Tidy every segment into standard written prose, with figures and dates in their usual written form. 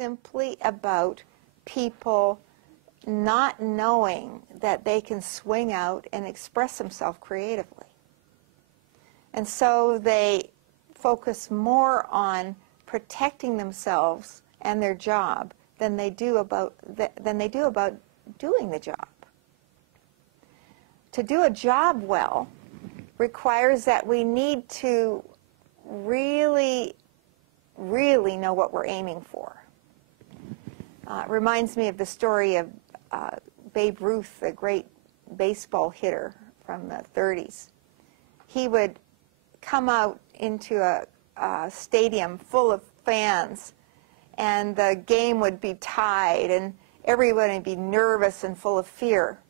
simply about people not knowing that they can swing out and express themselves creatively. And so they focus more on protecting themselves and their job than they do about doing the job. To do a job well requires that we need to really know what we're aiming for. It reminds me of the story of Babe Ruth, the great baseball hitter from the 30s. He would come out into a stadium full of fans, and the game would be tied, and everyone would be nervous and full of fear.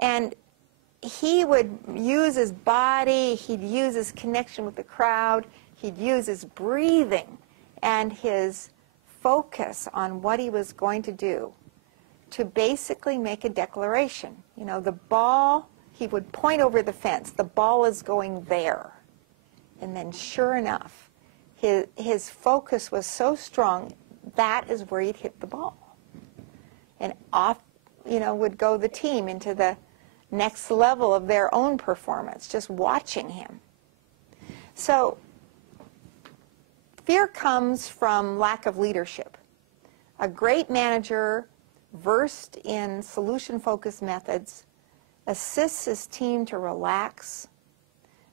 And he would use his body, he'd use his connection with the crowd, he'd use his breathing and his focus on what he was going to do to basically make a declaration. You know, the ball, he would point over the fence, the ball is going there. And then sure enough, his focus was so strong, that is where he'd hit the ball. And off, you know, would go the team into the next level of their own performance, just watching him. So fear comes from lack of leadership. A great manager versed in solution-focused methods assists his team to relax,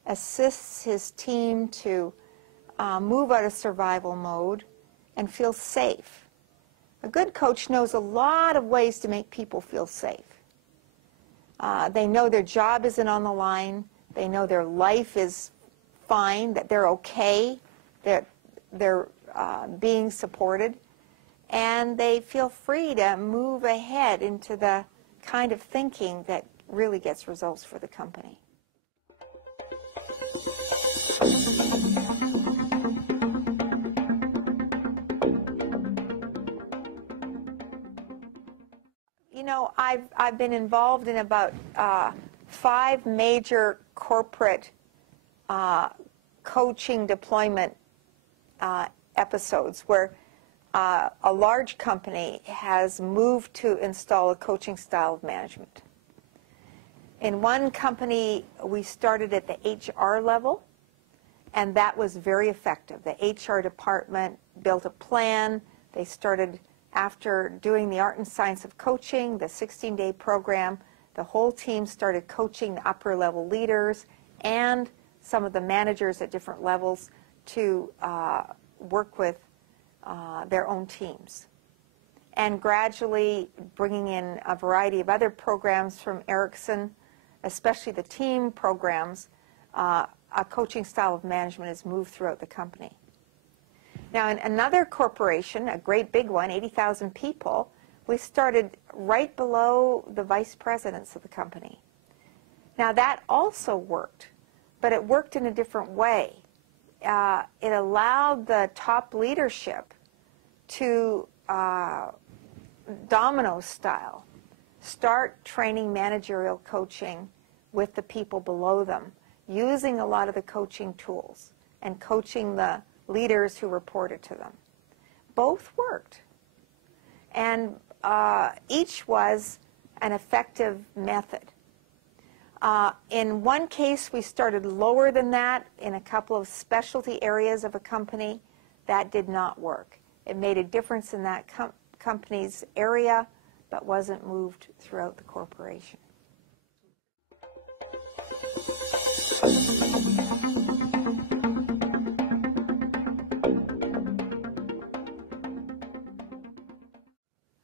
assists his team to move out of survival mode and feel safe. A good coach knows a lot of ways to make people feel safe. They know their job isn't on the line. They know their life is fine, that they're okay, that they're being supported. And they feel free to move ahead into the kind of thinking that really gets results for the company. You know, I've been involved in about 5 major corporate coaching deployment episodes where a large company has moved to install a coaching style of management. In one company, we started at the HR level, and that was very effective. The HR department built a plan. They started, after doing the art and science of coaching, the 16-day program, the whole team started coaching the upper level leaders and some of the managers at different levels to work with their own teams. And gradually bringing in a variety of other programs from Ericsson, especially the team programs, a coaching style of management has moved throughout the company. Now, in another corporation, a great big one, 80,000 people, we started right below the vice presidents of the company. Now, that also worked, but it worked in a different way. It allowed the top leadership to, domino style, start training managerial coaching with the people below them, using a lot of the coaching tools and coaching the leaders who reported to them. Both worked. And each was an effective method. In one case, we started lower than that in a couple of specialty areas of a company. That did not work. It made a difference in that company's area, but wasn't moved throughout the corporation.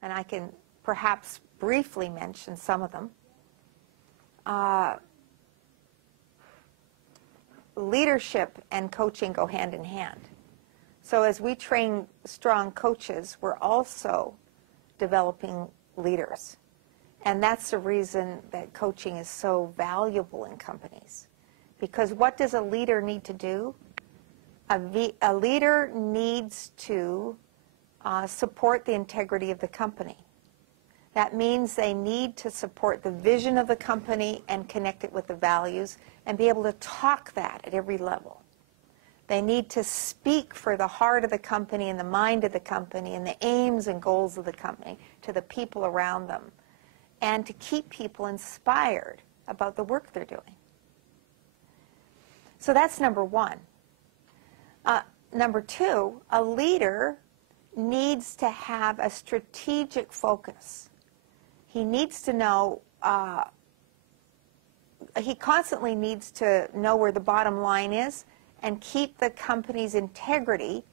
And I can perhaps briefly mention some of them. Leadership and coaching go hand in hand. So as we train strong coaches, we're also developing leaders. And that's the reason that coaching is so valuable in companies. Because what does a leader need to do? A leader needs to support the integrity of the company. That means they need to support the vision of the company and connect it with the values and be able to talk that at every level. They need to speak for the heart of the company and the mind of the company and the aims and goals of the company to the people around them, and to keep people inspired about the work they're doing. So that's number one. Number two, a leader needs to have a strategic focus. He needs to know, he constantly needs to know where the bottom line is and keep the company's integrity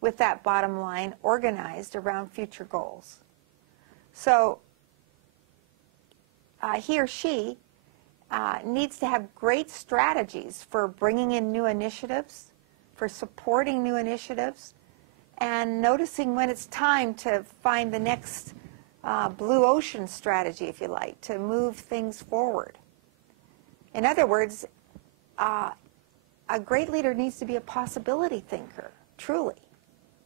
with that bottom line organized around future goals. So he or she needs to have great strategies for bringing in new initiatives, for supporting new initiatives, and noticing when it's time to find the next blue ocean strategy, if you like, to move things forward. In other words, a great leader needs to be a possibility thinker, truly.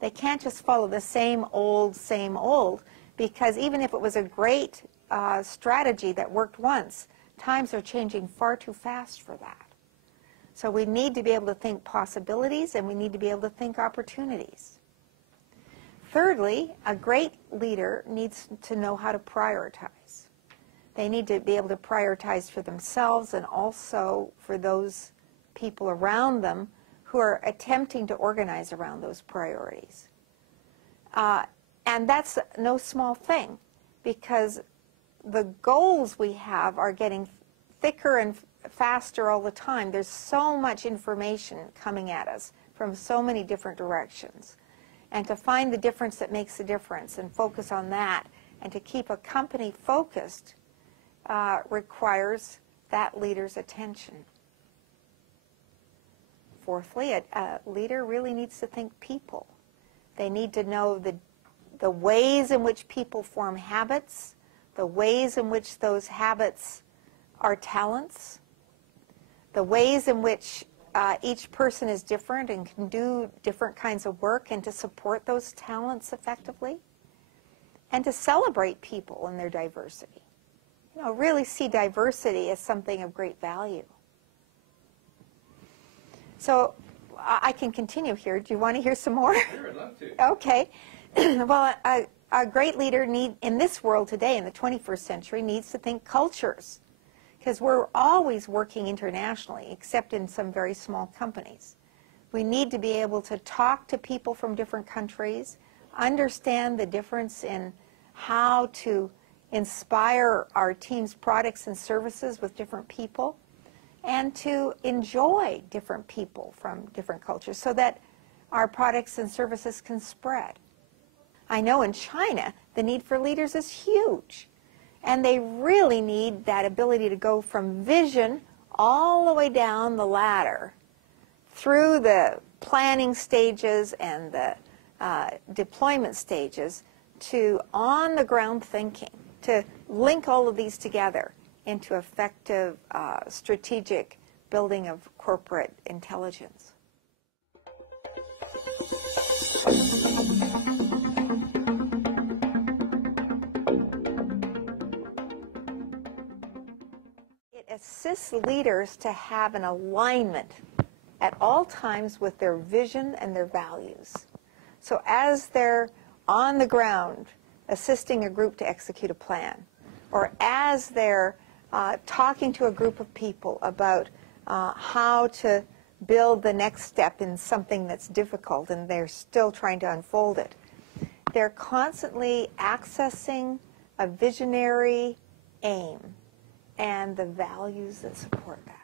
They can't just follow the same old, because even if it was a great strategy that worked once, times are changing far too fast for that. So we need to be able to think possibilities, and we need to be able to think opportunities. Thirdly, a great leader needs to know how to prioritize. They need to be able to prioritize for themselves and also for those people around them who are attempting to organize around those priorities. And that's no small thing, because the goals we have are getting thicker and faster all the time. There's so much information coming at us from so many different directions. And to find the difference that makes a difference and focus on that, and to keep a company focused requires that leader's attention. Fourthly, a leader really needs to think people. They need to know the ways in which people form habits, the ways in which those habits are talents, the ways in which each person is different and can do different kinds of work, and to support those talents effectively, and to celebrate people and their diversity. You know, really see diversity as something of great value. So I can continue here. Do you want to hear some more? Sure, I'd love to. Okay. Well, a great leader in this world today, in the 21st century, needs to think cultures, because we're always working internationally, except in some very small companies. We need to be able to talk to people from different countries, understand the difference in how to inspire our team's products and services with different people, and to enjoy different people from different cultures so that our products and services can spread. I know in China, the need for leaders is huge. And they really need that ability to go from vision all the way down the ladder through the planning stages and the deployment stages to on-the-ground thinking, to link all of these together into effective strategic building of corporate intelligence. It assists leaders to have an alignment at all times with their vision and their values. So as they're on the ground assisting a group to execute a plan, or as they're talking to a group of people about how to build the next step in something that's difficult and they're still trying to unfold it, they're constantly accessing a visionary aim and the values that support that.